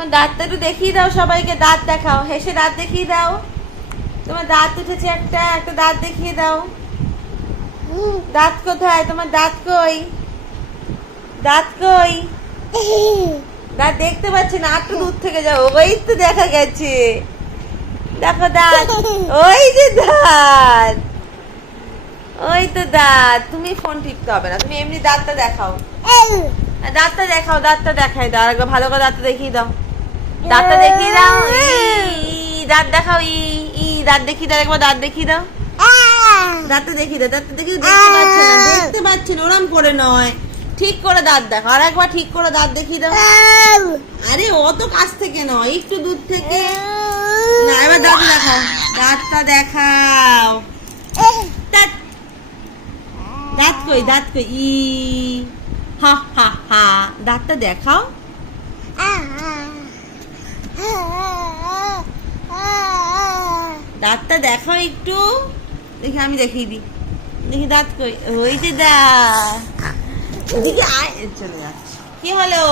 তোমার দাঁতটা একটু দেখিয়ে দাও সবাইকে, দাঁত দেখাও, হেসে দাঁত দেখিয়ে দাও। তোমার দাঁত উঠেছে একটা, একটা দাঁত দেখিয়ে দাও। দাঁত কোথায় তোমার? দাঁত কই? দাঁত কই? দাঁত দেখতে পাচ্ছি না, একটু দূর থেকে যাও। ওই তো দেখা গেছে, দেখো দাঁত, ওই যে দাঁত, ওই তো দাঁত। তুমি ফোন টিপতে হবে না, তুমি এমনি দাঁতটা দেখাও। দাঁতটা দেখাও, দাঁতটা দেখাই দাও একবার ভালো করে, দাঁতটা দেখিয়ে দাও, দাঁতটা দেখিয়ে দাও। দাঁত দেখাও, দাঁত দেখিয়ে দাও একবার, দাঁত দেখিয়ে দাও, দাঁতটা দেখিয়ে দাও, দাঁতটা দেখিয়ে দেখতে পাচ্ছে না, দেখতে পাচ্ছে না, ওরম করে নয়, ঠিক করে দাঁত দেখাও, আর একবার ঠিক করে দাঁত দেখিয়ে দাও। আরে অত কাছ থেকে নয়, একটু দূর থেকে না, এবার দাঁত দেখাও, দাঁতটা দেখাও। দাঁত কই? দাঁত কই? হা হা হা, দাঁতটা দেখাও। দাঁতটা দেখাও একটু দেখি, আমি দেখিয়ে দিই, দেখি দাঁত কই। ওই যে দাঁত, ওদিকে আয়, চলে যাচ্ছে। কি হলো?